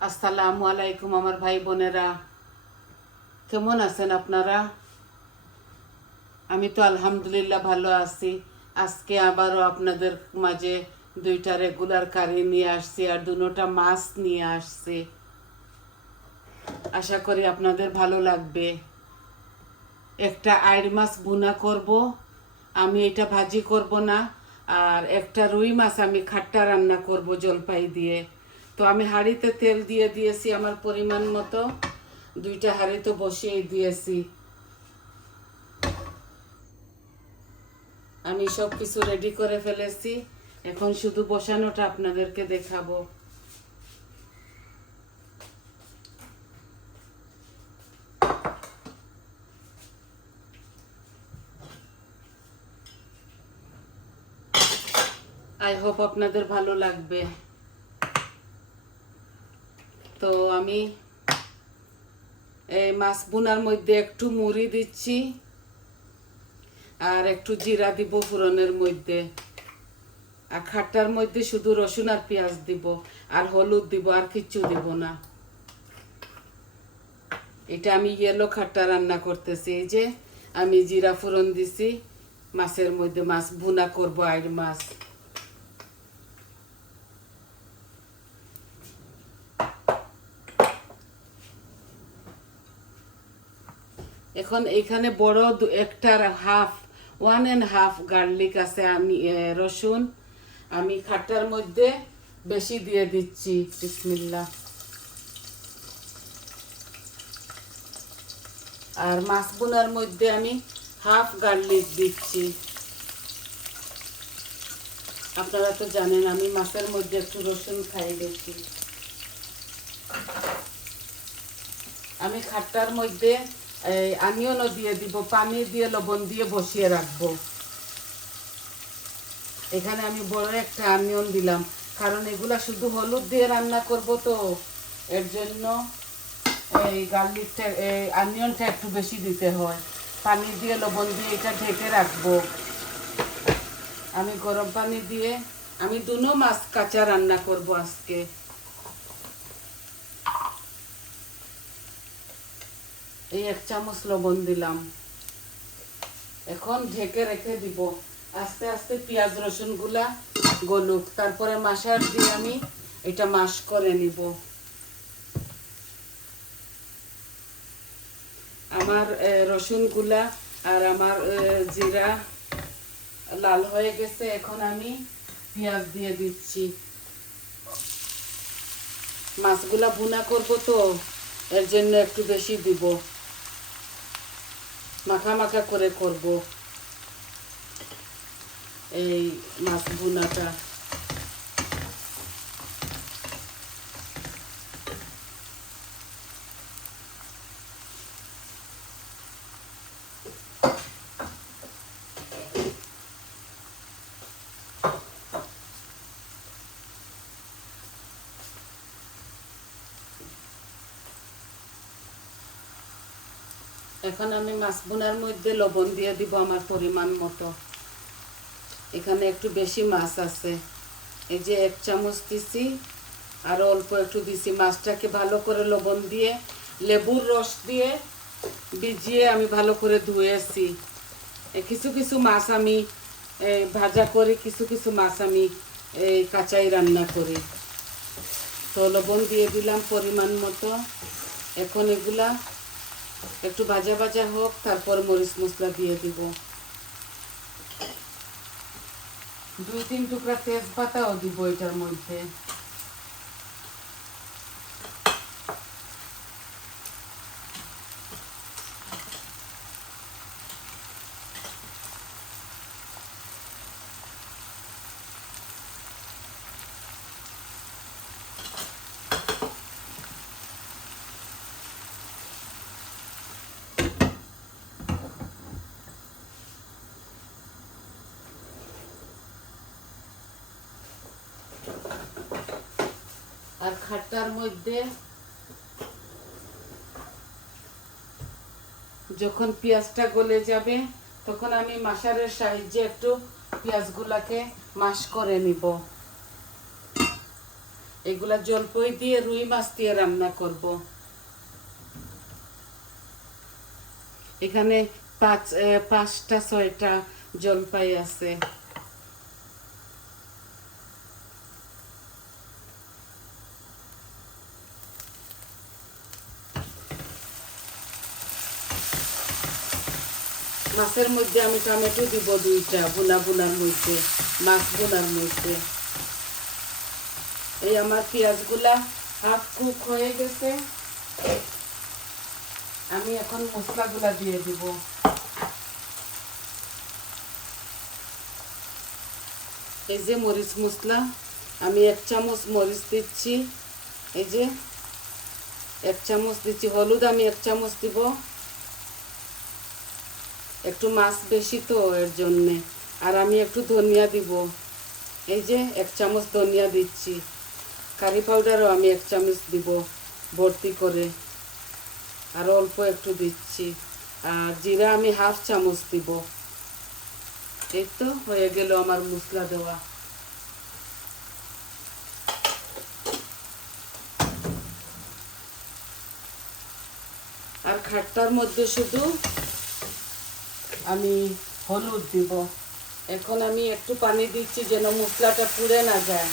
আসসালামু আলাইকুম আমার ভাই বোনেরা, কেমন আছেন আপনারা? আমি তো আলহামদুলিল্লাহ ভালো আছি। আজকে আবারও আপনাদের মাঝে দুইটা রেগুলার কারি নিয়ে আসছি আর দুটোটা মাছ নিয়ে আসছি। আশা করি আপনাদের ভালো লাগবে। একটা আইড় মাছ ভুনা করব, আমি এটা ভাজি করব না। আর একটা রুই মাছ আমি খাট্টা রান্না করব জলপাই দিয়ে। তো আমি হাঁড়িতে তেল দিয়ে দিয়েছি আমার পরিমাণ মতো, দুইটা হাঁড়ি তো বসিয়ে দিয়েছি। আমি সব কিছু রেডি করে ফেলেছি, এখন শুধু বসানোটা আপনাদেরকে দেখাবো। আই হোপ আপনাদের ভালো লাগবে। তো আমি এই মাছ বোনার মধ্যে একটু মুড়ি দিচ্ছি আর একটু জিরা দিব ফোড়নের মধ্যে। আর খাট্টার মধ্যে শুধু রসুন আর পেঁয়াজ দিব আর হলুদ দিব, আর কিচ্ছু দিব না। এটা আমি ইয়েলো খাট্টা রান্না করতেছি। এই যে আমি জিরা ফোড়ন দিছি মাছের মধ্যে, মাছ ভুনা করব আইড় মাছ। এখন এখানে বড় একটার হাফ, 1.5 গার্লিক আছে, আমি রসুন আমি খাট্টার মধ্যে বেশি দিয়ে দিচ্ছি। বিসমিল্লাহ। আর মাছ বোনার মধ্যে আমি হাফ গার্লিক দিচ্ছি। আপনারা তো জানেন আমি মাছের মধ্যে একটু রসুন খাই বেশি। আমি খাট্টার মধ্যে আনিয়নও দিয়ে দিব, পানি দিয়ে লবণ দিয়ে বসিয়ে রাখবো। এখানে আমি বড় একটা আনিয়ন দিলাম, কারণ এগুলা শুধু হলুদ দিয়ে রান্না করব, তো এর জন্য এই গার্লিকটা এই আনিয়নটা একটু বেশি দিতে হয়। পানি দিয়ে লবণ দিয়ে এটা ঢেকে রাখবো। আমি গরম পানি দিয়ে আমি দুনো মাছ কাঁচা রান্না করব আজকে। এই 1 চামচ লবণ দিলাম, এখন ঢেকে রেখে দিব। আস্তে আস্তে পেঁয়াজ রসুন গুলা গলুক, তারপরে মাশার দিয়ে আমি এটা মাশ করে নিব। আমার রসুন গুলা আর আমার জিরা লাল হয়ে গেছে, এখন আমি পেঁয়াজ দিয়ে দিচ্ছি। মাছগুলা ভুনা করব, তো এর জন্য একটু বেশি দিব, মাখা মাখা করে করব এই মাছ ভুনাটা। এখন আমি মাছ ভুনার মধ্যে লবণ দিয়ে দিব আমার পরিমাণ মতো। এখানে একটু বেশি মাছ আছে, এই যে 1 চামচ দিছি, আর অল্প একটু দিছি। মাছটাকে ভালো করে লবণ দিয়ে লেবুর রস দিয়ে ভিজিয়ে আমি ভালো করে ধুয়েছি। কিছু কিছু মাছ আমি ভাজা করি, কিছু কিছু মাছ আমি কাঁচাই রান্না করি। তো লবণ দিয়ে দিলাম পরিমাণ মতো। এখন এগুলা একটু ভাজা ভাজা হোক, তারপর মরিচ মশলা দিয়ে দিব। 2-3 টুকরা তেজপাতাও দিব এটার মধ্যে। আর খাট্টার মধ্যে যখন পেঁয়াজটা গলে যাবে, তখন আমি মাশারের সাহায্যে একটু পেঁয়াজগুলাকে মাশ করে নিব। এগুলা জলপাই দিয়ে রুই মাছ দিয়ে রান্না করব। এখানে 5টা 6টা জলপাই আছে। মাছের মধ্যে আমি টমেটো দিব 2টা বোনার মধ্যে, মাছ বোনার মধ্যে। এই আমার পেঁয়াজগুলা হাফ কুক হয়ে গেছে। আমি এখন মশলাগুলা দিয়ে দিব। এই যে মরিচ মশলা, আমি 1 চামচ মরিচ দিচ্ছি। এই যে 1 চামচ দিচ্ছি। হলুদ আমি 1 চামচ দিব, একটু মাছ বেশি তো এর জন্যে। আর আমি একটু ধনিয়া দিব, এই যে 1 চামচ ধনিয়া দিচ্ছি। কারি পাউডারও আমি 1 চামচ দিব ভর্তি করে, আর অল্প একটু দিচ্ছি। আর জিরা আমি হাফ চামচ দিব। এই তো হয়ে গেল আমার মশলা দেওয়া। আর খাটটার মধ্যে শুধু আমি হলুদ দিব। এখন আমি একটু পানি দিচ্ছি যেন মশলাটা পুড়ে না যায়।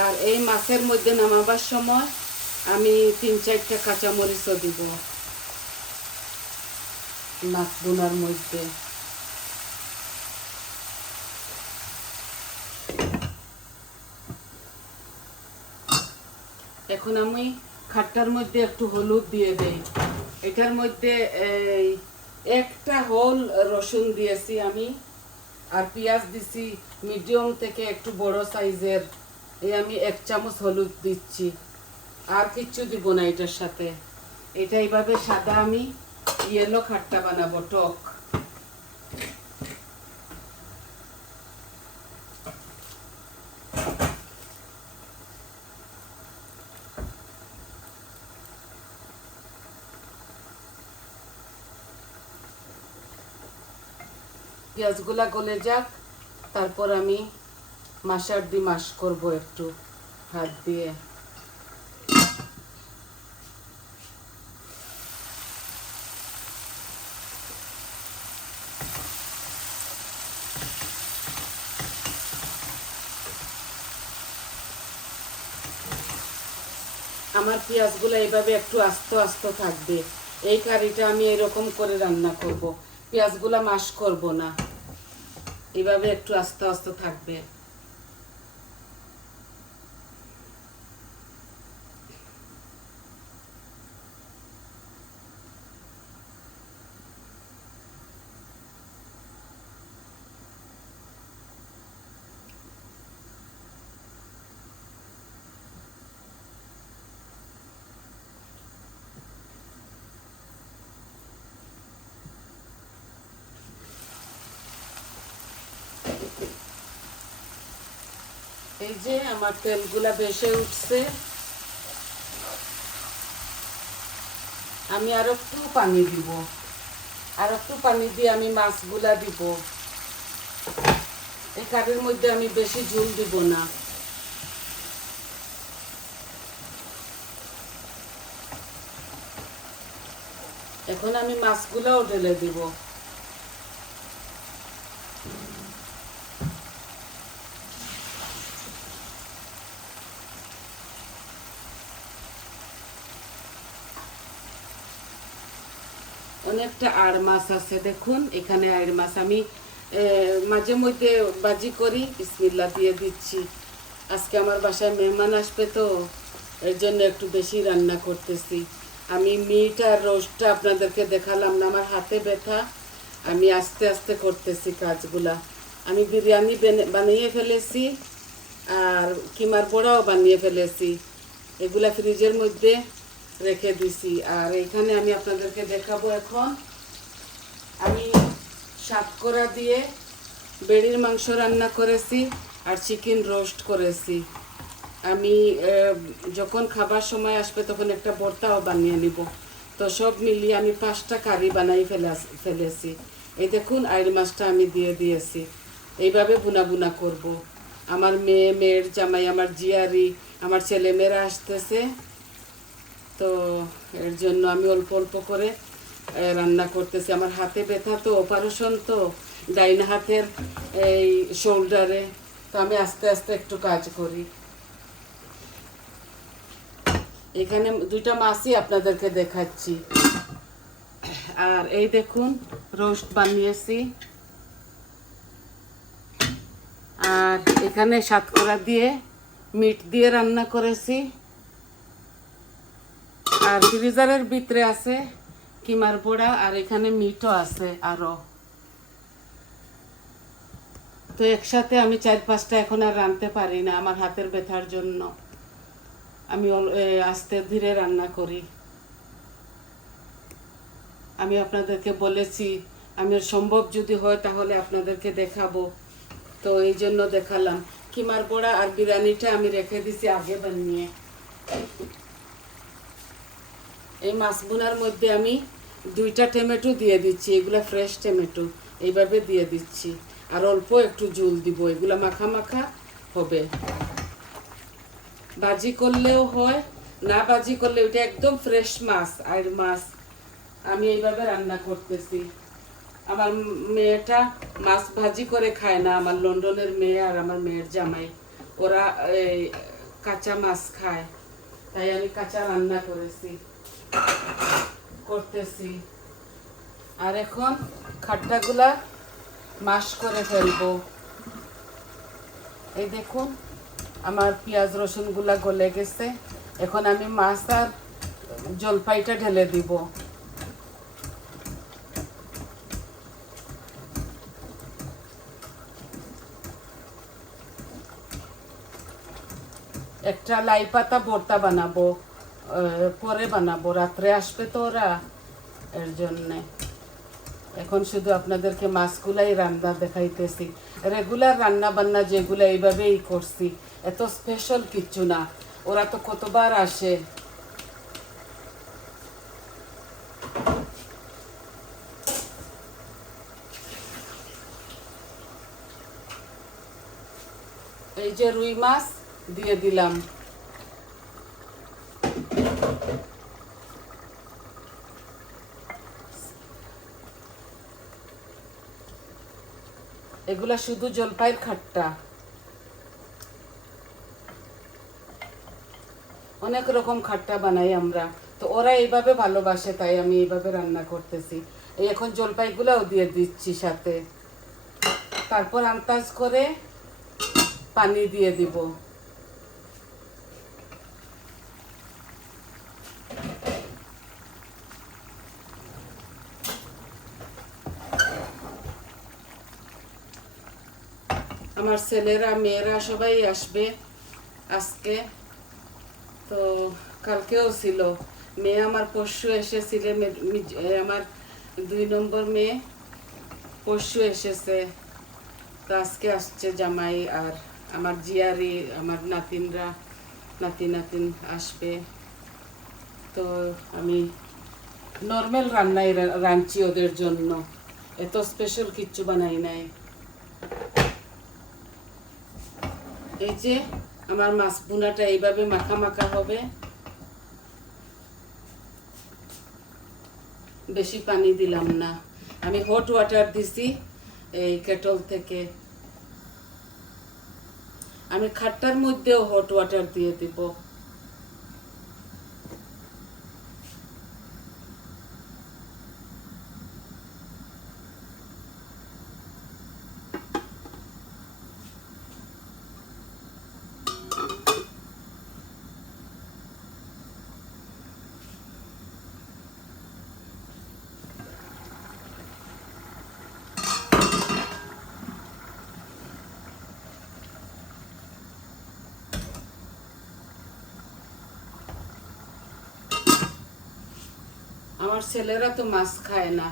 আর এই মাছের মধ্যে নামাবার সময় আমি 3-4টা কাঁচামরিচও দিব মাছ বোনার মধ্যে। এখন আমি খাটটার মধ্যে একটু হলুদ দিয়ে দেই। এটার মধ্যে একটা হোল রসুন দিয়েছি আমি, আর পেঁয়াজ দিছি মিডিয়াম থেকে একটু বড় সাইজের। এই আমি 1 চামচ হলুদ দিচ্ছি, আর কিচ্ছু দিব না এটার সাথে। এটা এইভাবে সাদা আমি ইয়েলো খাট্টা বানাবো, টক। পেঁয়াজগুলা গলে যাক, তারপর আমি মাশার দিয়ে মাশ করব একটু হাত দিয়ে। আমার পেঁয়াজগুলো এইভাবে একটু আস্তে আস্তে থাকবে। এই কারিটা আমি এরকম করে রান্না করব, পেঁয়াজগুলা মাশ করব না, এইভাবে একটু আস্তে আস্তে থাকবে। এই যে আমার তেলগুলা ভেসে উঠছে। আমি আর একটু পানি দিব, আর একটু পানি দিয়ে আমি মাছগুলা দিব। এই কারির মধ্যে আমি বেশি ঝোল দিব না। এখন আমি মাছগুলাও ঢেলে দিব। অনেকটা আড় মাছ আছে, দেখুন এখানে আড় মাছ আমি মাঝে মধ্যে বাজি করি, বিসমিল্লাহ দিয়ে দিচ্ছি। আজকে আমার বাসায় মেহমান আসবে তো, এর জন্য একটু বেশি রান্না করতেছি। আমি মিট আর রোস্টটা আপনাদেরকে দেখালাম না, আমার হাতে ব্যথা, আমি আস্তে আস্তে করতেছি কাজগুলা। আমি বিরিয়ানি বানিয়ে ফেলেছি, আর কিমার বড়াও বানিয়ে ফেলেছি। এগুলা ফ্রিজের মধ্যে রেখে দিছি। আর এখানে আমি আপনাদেরকে দেখাবো এখন আমি সাতকরা দিয়ে বেড়ির মাংস রান্না করেছি আর চিকেন রোস্ট করেছি। আমি যখন খাবার সময় আসবে তখন একটা ভর্তাও বানিয়ে নিব। তো সব মিলিয়ে আমি 5টা কারি বানাই ফেলেছি। এই দেখুন আইড় মাছটা আমি দিয়ে দিয়েছি। এইভাবে বুনা বুনা করব। আমার মেয়ের জামাই, আমার জিয়ারি, আমার ছেলেমেয়েরা আসতেছে, তো এর জন্য আমি অল্প অল্প করে রান্না করতেছি। আমার হাতে ব্যথা, তো অপারেশন, তো ডাইন হাতের এই শোল্ডারে, তো আমি আস্তে আস্তে একটু কাজ করি। এখানে 2টা মাছই আপনাদেরকে দেখাচ্ছি। আর এই দেখুন রোস্ট বানিয়েছি। আর এখানে সাতকরা দিয়ে মিট দিয়ে রান্না করেছি। আর ফ্রিজারের ভিতরে আছে কিমার পোড়া, আর এখানে মিটও আছে আরো। তো একসাথে আমি 4-5টা এখন আর রাঁধতে পারি না আমার হাতের ব্যথার জন্য। আমি আস্তে ধীরে রান্না করি। আমি আপনাদেরকে বলেছি আমি সম্ভব যদি হয় তাহলে আপনাদেরকে দেখাবো, তো এই জন্য দেখালাম। কিমার পোড়া আর বিরিয়ানিটা আমি রেখে দিছি আগে বানিয়ে। এই মাছ বোনার মধ্যে আমি 2টা টমেটো দিয়ে দিচ্ছি, এগুলা ফ্রেশ টমেটো, এইভাবে দিয়ে দিচ্ছি। আর অল্প একটু জল দিব, এগুলা মাখা মাখা হবে। ভাজি করলেও হয়, না ভাজি করলে ওইটা একদম ফ্রেশ মাছ, আর মাছ আমি এইভাবে রান্না করতেছি। আমার মেয়েটা মাছ ভাজি করে খায় না, আমার লন্ডনের মেয়ে আর আমার মেয়ের জামাই, ওরা কাঁচা মাছ খায়, তাই আমি কাঁচা রান্না করতেছি। আর এখন খাট্টাগুলা মাশ করে ফেলবো। এই দেখুন আমার পেঁয়াজ রসুনগুলা গলে গেছে। এখন আমি মাছ আর জলপাইটা ঢেলে দিব। একটা লাই পাতা ভর্তা বানাবো, পরে বানাবো, রাত্রে আসবে তো ওরা, এর জন্যে এখন শুধু আপনাদেরকে মাছগুলাই রান্না দেখাইতেছি। রেগুলার রান্না বান্না যেগুলো এইভাবেই করছি, এত স্পেশাল কিচ্ছু না। ওরা তো কতবার আসে। এই যে রুই মাছ দিয়ে দিলাম। এগুলা শুধু জলপাইয়ের খাট্টা। অনেক রকম খাট্টা বানাই আমরা, তো ওরা এইভাবে ভালোবাসে, তাই আমি এইভাবে রান্না করতেছি। এই এখন জলপাইগুলাও দিয়ে দিচ্ছি সাথে। তারপর আন্দাজ করে পানি দিয়ে দিব। আমার ছেলেরা মেয়েরা সবাই আসবে আজকে, তো কালকেও ছিল। মেয়ে আমার পরশু এসেছিল, আমার 2 নম্বর মেয়ে পরশু এসেছে, তো আজকে আসছে জামাই, আর আমার জিয়ারি, আমার নাতিনরা, নাতিন আসবে। তো আমি নর্মাল রান্নাই রাঁধছি ওদের জন্য, এত স্পেশাল কিচ্ছু বানাই নাই। এই যে আমার মাছ বোনাটা এইভাবে মাখা মাখা হবে, বেশি পানি দিলাম না। আমি হট ওয়াটার দিছি এই কেটল থেকে। আমি খাট্টার মধ্যেও হট ওয়াটার দিয়ে দিব। আমার ছেলেরা তো মাছ খায় না,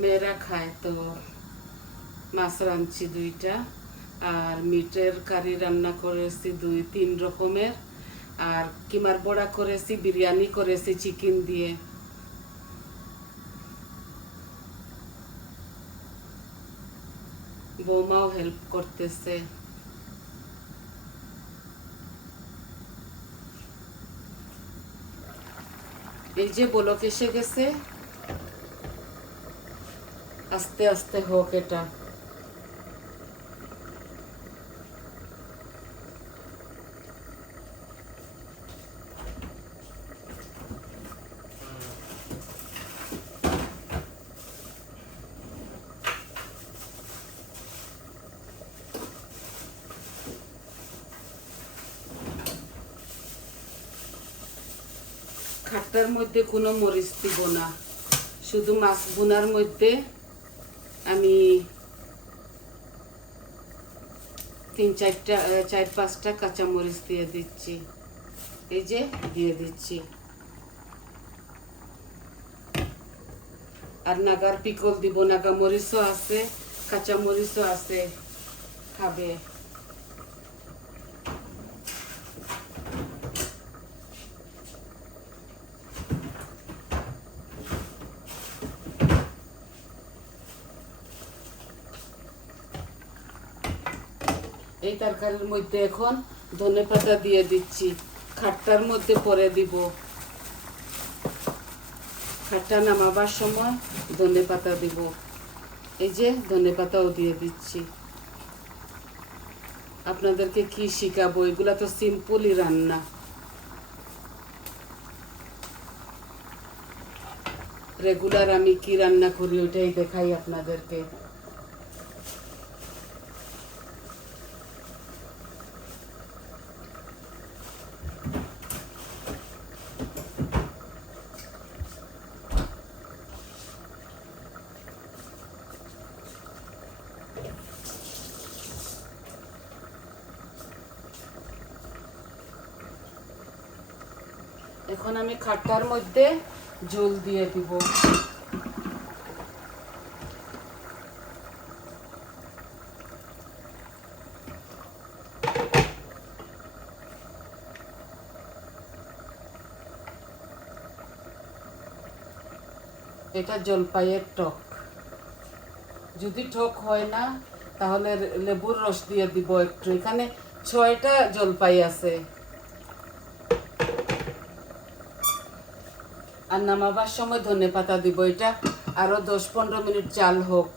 মেয়েরা খায়, তো মাছ রাঁধছি 2টা, আর মিটের কারি রান্না করেছি 2-3 রকমের, আর কিমার বড়া করেছি, বিরিয়ানি করেছি চিকেন দিয়ে। বৌমাও হেল্প করতেছে। এই যে বলক এসে গেছে, আস্তে আস্তে হোক এটা। খাটটার মধ্যে কোনো মরিচ দিব না, শুধু মাছ বোনার মধ্যে আমি 4-5টা কাঁচা মরিচ দিয়ে দিচ্ছি। এই যে দিয়ে দিচ্ছি। আর নাগার পিকল দিব, নাগা মরিচও আছে, কাঁচা মরিচও আছে, খাবে। এই তরকারির মধ্যে এখন ধনেপাতা দিয়ে দিচ্ছি, খাট্টার মধ্যে পরে দিব। খাট্টা নামাবার সময় ধনেপাতা দিব। এই যে ধনেপাতাও দিয়ে দিচ্ছি। আপনাদেরকে কি শিখাবো, এগুলা তো সিম্পলই রান্না। রেগুলার আমি কি রান্না করি ওইটাই দেখাই আপনাদেরকে। এখন আমি খাট্টার মধ্যে ঝোল দিয়ে দিব। এটা জলপাইয়ের টক। যদি টক হয় না তাহলে লেবুর রস দিয়ে দিব একটু। এখানে 6টা জলপাই আছে। আর নামাবার সময় ধনেপাতা দিব। এটা আরো 10-15 মিনিট জাল হোক।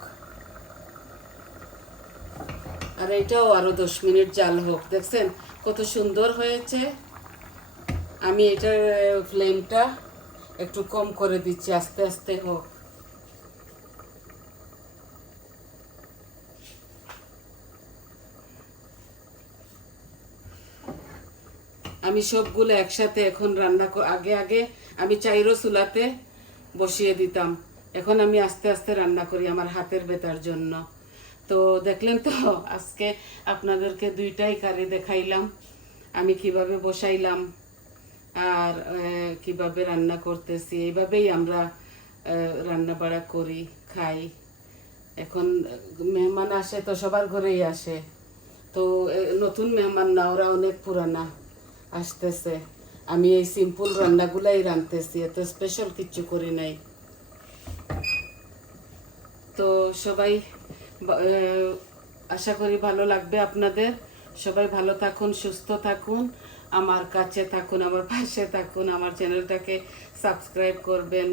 আর এটাও আরো 10 মিনিট জাল হোক। দেখছেন কত সুন্দর হয়েছে। আমি এটার ফ্লেমটা একটু কম করে দিচ্ছি, আস্তে আস্তে হোক। আমি সবগুলো একসাথে এখন রান্না আগে আগে আমি চাইরো চুলাতে বসিয়ে দিতাম, এখন আমি আস্তে আস্তে রান্না করি আমার হাতের ব্যথার জন্য। তো দেখলেন তো আজকে আপনাদেরকে 2টাই কারি দেখাইলাম, আমি কিভাবে বসাইলাম আর কিভাবে রান্না করতেছি। এইভাবেই আমরা রান্না বাড়া করি, খাই। এখন মেহমান আসে তো সবার ঘরেই আসে, তো নতুন মেহমান না, ওরা অনেক পুরানা আসতেছে। আমি এই সিম্পল রান্নাগুলাই রাঁধতেছি, এত স্পেশাল কিছু করি নাই। তো সবাই আশা করি ভালো লাগবে আপনাদের। সবাই ভালো থাকুন, সুস্থ থাকুন, আমার কাছে থাকুন, আমার পাশে থাকুন। আমার চ্যানেলটাকে সাবস্ক্রাইব করবেন,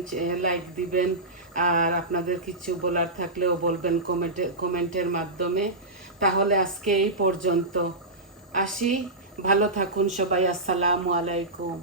লাইক দিবেন, আর আপনাদের কিছু বলার থাকলেও বলবেন কমেন্টের মাধ্যমে। তাহলে আজকে এই পর্যন্ত আসি। ভালো থাকুন সবাই। আসসালামু আলাইকুম।